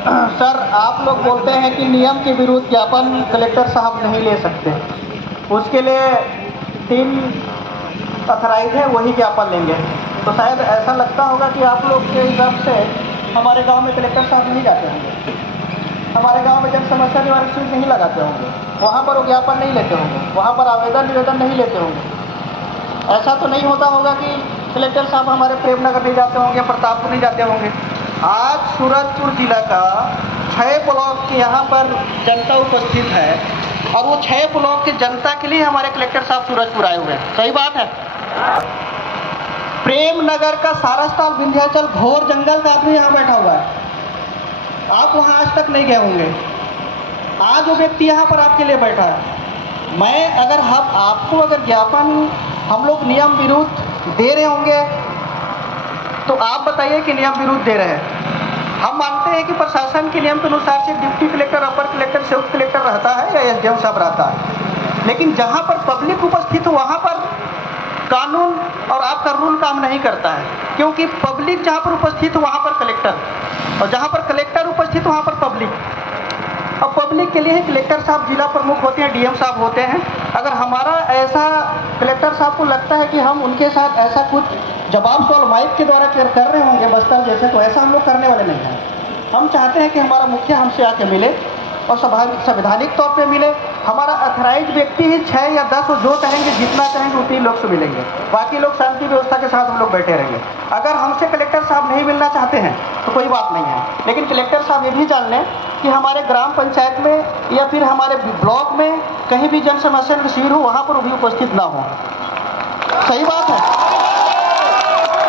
Sir, आप लोग बोलते हैं कि नियम के विरुद्ध ज्ञापन कलेक्टर साहब नहीं ले सकते, उसके लिए 3 अथराइज है, वही ज्ञापन लेंगे। तो शायद ऐसा लगता होगा कि आप लोग के हिसाब से हमारे गांव में कलेक्टर साहब नहीं जाते होंगे, हमारे गांव में जन समस्या निवारण शिविर नहीं लगाते होंगे, वहाँ पर वो ज्ञापन नहीं लेते होंगे, वहाँ पर आवेदन निवेदन नहीं लेते होंगे। ऐसा तो नहीं होता होगा कि कलेक्टर साहब हमारे प्रेमनगर नहीं जाते होंगे, प्रतापपुर नहीं जाते होंगे। आज सूरजपुर जिला का 6 ब्लॉक के यहाँ पर जनता उपस्थित है और वो 6 ब्लॉक की जनता के लिए हमारे कलेक्टर साहब सूरजपुर आए हुए हैं। सही बात है। प्रेमनगर का सारसताल विंध्याचल घोर जंगल का आदमी यहाँ बैठा हुआ है, आप वहाँ आज तक नहीं गए होंगे। आज वो व्यक्ति यहाँ पर आपके लिए बैठा है। मैं अगर हम आपको अगर ज्ञापन हम लोग नियम विरुद्ध दे रहे होंगे तो आप बताइए कि नियम विरुद्ध दे रहे हैं। हम मानते हैं कि प्रशासन के नियम के अनुसार से डिप्टी कलेक्टर, अपर कलेक्टर, संयुक्त कलेक्टर रहता है या एसडीएम साहब रहता है, लेकिन जहाँ पर पब्लिक उपस्थित हो वहाँ पर कानून और आपका रूल काम नहीं करता है, क्योंकि पब्लिक जहाँ पर उपस्थित हो वहाँ पर कलेक्टर, और जहाँ पर कलेक्टर उपस्थित हो वहाँ पर पब्लिक। और पब्लिक के लिए ही कलेक्टर साहब जिला प्रमुख होते हैं, डीएम साहब होते हैं। अगर हमारा ऐसा कलेक्टर साहब को लगता है कि हम उनके साथ ऐसा कुछ जवाब सवाल माइक के द्वारा कर रहे होंगे बस्तर जैसे, तो ऐसा हम लोग करने वाले नहीं हैं। हम चाहते हैं कि हमारा मुखिया हमसे आके मिले और संवैधानिक तौर पे मिले। हमारा अथराइज व्यक्ति ही 6 या 10 जो कहेंगे, जितना कहेंगे उतनी लोग से मिलेंगे, बाकी लोग शांति व्यवस्था के साथ हम लोग बैठे रहेंगे। अगर हमसे कलेक्टर साहब नहीं मिलना चाहते हैं तो कोई बात नहीं है, लेकिन कलेक्टर साहब ये भी जान लें कि हमारे ग्राम पंचायत में या फिर हमारे ब्लॉक में कहीं भी जन समस्या का शिविर हो, वहाँ पर वो भी उपस्थित ना हो। सही बात है।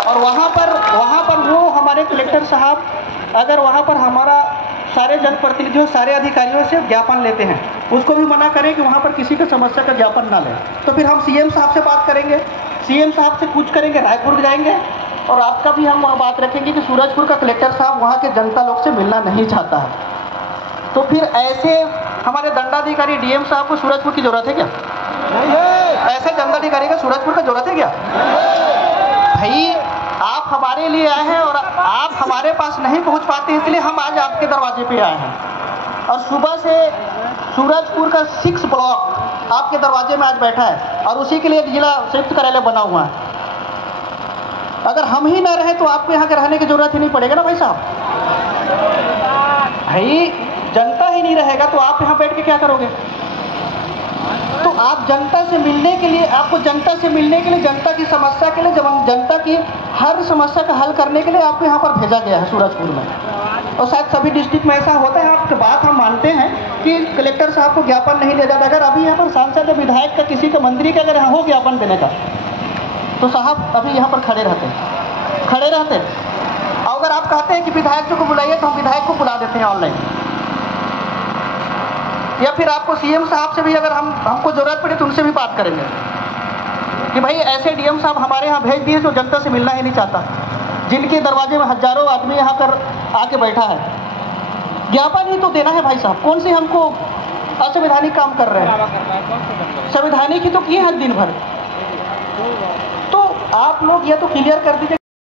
और वहाँ पर वो हमारे कलेक्टर साहब अगर वहाँ पर हमारा सारे जनप्रतिनिधियों, सारे अधिकारियों से ज्ञापन लेते हैं, उसको भी मना करें कि वहाँ पर किसी का समस्या का ज्ञापन ना लें, तो फिर हम सीएम साहब से बात करेंगे, सीएम साहब से पूछ करेंगे, रायपुर जाएंगे और आपका भी हम वहाँ बात रखेंगे कि सूरजपुर का कलेक्टर साहब वहाँ के जनता लोग से मिलना नहीं चाहता है। तो फिर ऐसे हमारे दंडाधिकारी डीएम साहब को सूरजपुर की जरूरत है क्या? ऐसे दंडाधिकारी का सूरजपुर का जरूरत है क्या? भाई, आप हमारे लिए आए हैं और आप हमारे पास नहीं पहुंच पाते, इसलिए हम आज आपके दरवाजे पे आए हैं। और सुबह से सूरजपुर का 6 ब्लॉक आपके दरवाजे में आज बैठा है और उसी के लिए जिला संयुक्त कार्यालय बना हुआ है। अगर हम ही ना रहे तो आपको यहाँ के रहने की जरूरत ही नहीं पड़ेगा ना भाई साहब। भाई, जनता ही नहीं रहेगा तो आप यहाँ बैठ के क्या करोगे? तो आप जनता से मिलने के लिए, आपको जनता से मिलने के लिए, जनता की समस्या के लिए, जनता की हर समस्या का हल करने के लिए आपको यहाँ पर भेजा गया है सूरजपुर में। और शायद सभी डिस्ट्रिक्ट में ऐसा होता है। आपकी बात हम मानते हैं कि कलेक्टर साहब को ज्ञापन नहीं दिया जाता। अगर अभी यहाँ पर सांसद या विधायक का, किसी का, मंत्री का अगर यहाँ हो ज्ञापन देने का, तो साहब अभी यहाँ पर खड़े रहते। और अगर आप कहते हैं कि विधायक को बुलाइए तो हम विधायक को बुला देते हैं ऑनलाइन, या फिर आपको सीएम साहब से भी अगर हमको जरूरत पड़े तो उनसे भी बात करेंगे कि भाई ऐसे डीएम साहब हमारे यहाँ भेज दिए जो जनता से मिलना ही नहीं चाहता, जिनके दरवाजे में हजारों आदमी यहाँ पर आके बैठा है। ज्ञापन ही तो देना है भाई साहब, कौन से हमको असंवैधानिक काम कर रहे हैं? संवैधानिक ही तो किए हैं दिन भर। तो आप लोग ये तो क्लियर कर दीजिए।